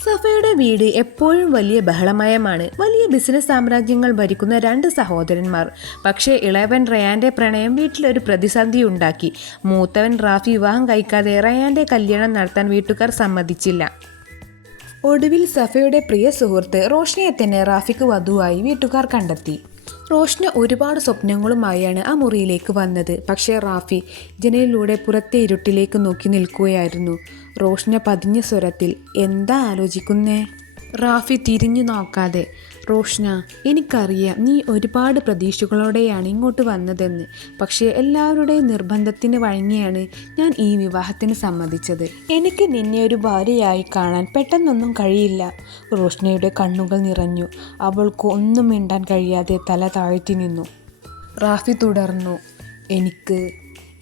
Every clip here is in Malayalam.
സഫയുടെ വീട് എപ്പോഴും വലിയ ബഹളമയമാണ്. വലിയ ബിസിനസ് സാമ്രാജ്യങ്ങൾ ഭരിക്കുന്ന രണ്ട് സഹോദരന്മാർ. പക്ഷേ ഇളയവൻ റയാന്റെ പ്രണയം വീട്ടിലൊരു പ്രതിസന്ധി ഉണ്ടാക്കി. മൂത്തവൻ റാഫി വിവാഹം കഴിക്കാതെ റയാന്റെ കല്യാണം നടത്താൻ വീട്ടുകാർ സമ്മതിച്ചില്ല. ഒടുവിൽ സഫയുടെ പ്രിയ സുഹൃത്ത് റോഷ്നയെ തന്നെ റാഫിക്ക് വധുവായി വീട്ടുകാർ കണ്ടെത്തി. റോഷ്ന ഒരുപാട് സ്വപ്നങ്ങളുമായാണ് ആ മുറിയിലേക്ക് വന്നത്. പക്ഷേ റാഫി ജനലിലൂടെ പുറത്തെ ഇരുട്ടിലേക്ക് നോക്കി നിൽക്കുകയായിരുന്നു. റോഷ്ന പതിഞ്ഞ സ്വരത്തിൽ, "എന്താ ആലോചിക്കുന്നേ?" റാഫി തിരിഞ്ഞു നോക്കാതെ, "റോഷ്ന, എനിക്കറിയാം നീ ഒരുപാട് പ്രതീക്ഷകളോടെയാണ് ഇങ്ങോട്ട് വന്നതെന്ന്. പക്ഷേ എല്ലാവരുടെയും നിർബന്ധത്തിന് വഴങ്ങിയാണ് ഞാൻ ഈ വിവാഹത്തിന് സമ്മതിച്ചത്. എനിക്ക് നിന്നെ ഒരു ഭാര്യയായി കാണാൻ പെട്ടെന്നൊന്നും കഴിയില്ല." റോഷ്നയുടെ കണ്ണുകൾ നിറഞ്ഞു. അവൾക്ക് ഒന്നും മിണ്ടാൻ കഴിയാതെ തല താഴ്ത്തി നിന്നു. റാഫി തുടർന്നു,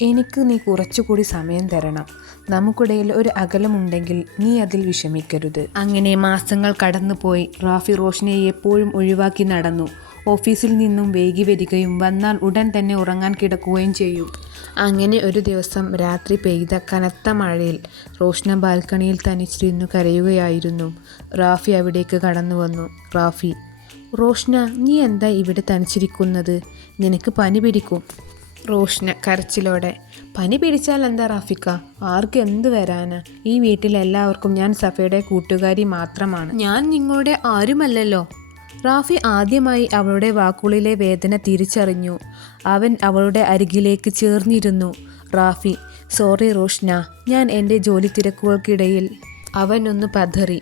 എനിക്ക് നീ കുറച്ചുകൂടി സമയം തരണം. നമുക്കിടയിൽ ഒരു അകലമുണ്ടെങ്കിൽ നീ അതിൽ വിഷമിക്കരുത്." അങ്ങനെ മാസങ്ങൾ കടന്നുപോയി. റാഫി റോഷ്നയെ എപ്പോഴും ഒഴിവാക്കി നടന്നു. ഓഫീസിൽ നിന്നും വൈകി വരികയും വന്നാൽ ഉടൻ തന്നെ ഉറങ്ങാൻ കിടക്കുകയും ചെയ്യും. അങ്ങനെ ഒരു ദിവസം രാത്രി പെയ്ത കനത്ത മഴയിൽ റോഷ്ന ബാൽക്കണിയിൽ തനിച്ചിരുന്നു കരയുകയായിരുന്നു. റാഫി അവിടേക്ക് കടന്നു വന്നു. "റോഷ്ന, നീ എന്താ ഇവിടെ തനിച്ചിരിക്കുന്നത്? നിനക്ക് പനി പിടിക്കും." റോഷ്ന കരച്ചിലോടെ, "പനി പിടിച്ചാൽ എന്താ റാഫിക്ക? ആർക്ക് എന്ത് വരാനാ? ഈ വീട്ടിലെല്ലാവർക്കും ഞാൻ സഫയുടെ കൂട്ടുകാരി മാത്രമാണ്. ഞാൻ നിങ്ങളുടെ ആരുമല്ലല്ലോ." റാഫി ആദ്യമായി അവളുടെ വാക്കുകളിലെ വേദന തിരിച്ചറിഞ്ഞു. അവൻ അവളുടെ അരികിലേക്ക് ചേർന്നിരുന്നു. "റാഫി, സോറി റോഷ്ന, ഞാൻ എൻ്റെ ജോലി തിരക്കുകൾക്കിടയിൽ." അവനൊന്ന് പതറി.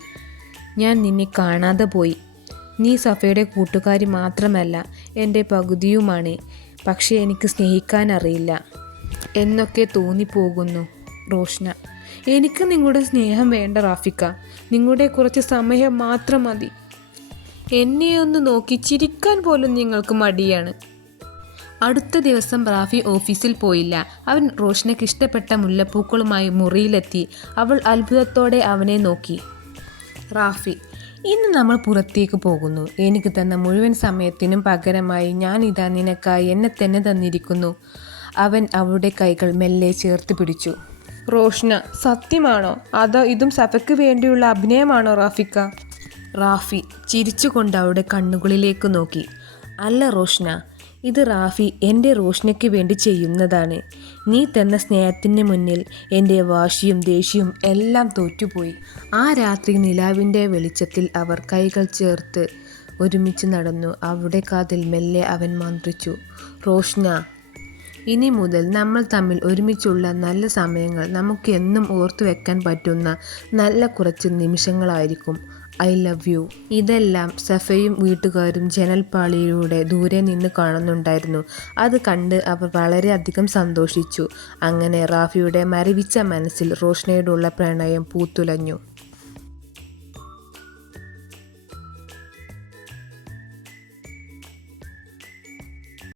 "ഞാൻ നിന്നെ കാണാതെ പോയി. നീ സഫയുടെ കൂട്ടുകാരി മാത്രമല്ല, എൻ്റെ പകുതിയുമാണ്. പക്ഷേ എനിക്ക് സ്നേഹിക്കാൻ അറിയില്ല. എന്നൊക്കെ തോന്നിപ്പോകുന്നു." റോഷ്ന, "എനിക്ക് നിങ്ങളുടെ സ്നേഹം വേണ്ട റാഫിക്ക. നിങ്ങളുടെ കുറച്ച് സമയം മാത്രം മതി. എന്നെ ഒന്ന് നോക്കി ചിരിക്കാൻ പോലും നിങ്ങൾക്ക് മടിയാണ്." അടുത്ത ദിവസം റാഫി ഓഫീസിൽ പോയില്ല. അവൻ റോഷ്നയ്ക്ക് ഇഷ്ടപ്പെട്ട മുല്ലപ്പൂക്കളുമായി മുറിയിലെത്തി. അവൾ അത്ഭുതത്തോടെ അവനെ നോക്കി. "റാഫി, ഇന്ന് നമ്മൾ പുറത്തേക്ക് പോകുന്നു. എനിക്ക് തന്ന മുഴുവൻ സമയത്തിനും പകരമായി ഞാനിതാ നിനക്കായി എന്നെ തന്നെ തന്നിരിക്കുന്നു." അവൻ അവളുടെ കൈകൾ മെല്ലെ ചേർത്ത് പിടിച്ചു. റോഷ്ന, "സത്യമാണോ? അതോ ഇതും സഫയ്ക്ക് വേണ്ടിയുള്ള അഭിനയമാണോ റാഫിക്ക?" റാഫി ചിരിച്ചുകൊണ്ട് അവളുടെ കണ്ണുകളിലേക്ക് നോക്കി. "അല്ല റോഷ്ന, ഇത് റാഫി എൻ്റെ റോഷ്നയ്ക്ക് വേണ്ടി ചെയ്യുന്നതാണ്. നീ തന്ന സ്നേഹത്തിന് മുന്നിൽ എൻ്റെ വാശിയും ദേഷ്യവും എല്ലാം തോറ്റുപോയി." ആ രാത്രി നിലാവിൻ്റെ വെളിച്ചത്തിൽ അവർ കൈകൾ ചേർത്ത് ഒരുമിച്ച് നടന്നു. അവളുടെ കാതിൽ മെല്ലെ അവൻ മന്ത്രിച്ചു, "റോഷ്ന, ഇനി മുതൽ നമ്മൾ തമ്മിൽ ഒരുമിച്ചുള്ള നല്ല സമയങ്ങൾ നമുക്ക് എന്നും ഓർത്തു വെക്കാൻ പറ്റുന്ന നല്ല കുറച്ച് നിമിഷങ്ങളായിരിക്കും. I love you." ഇതെല്ലാം സഫയും വീട്ടുകാരും ജനൽപ്പാളിയിലൂടെ ദൂരെ നിന്ന് കാണുന്നുണ്ടായിരുന്നു. അത് കണ്ട് അവർ വളരെയധികം സന്തോഷിച്ചു. അങ്ങനെ റാഫിയുടെ മരവിച്ച മനസ്സിൽ റോഷ്നയോടുള്ള പ്രണയം പൂത്തുലഞ്ഞു.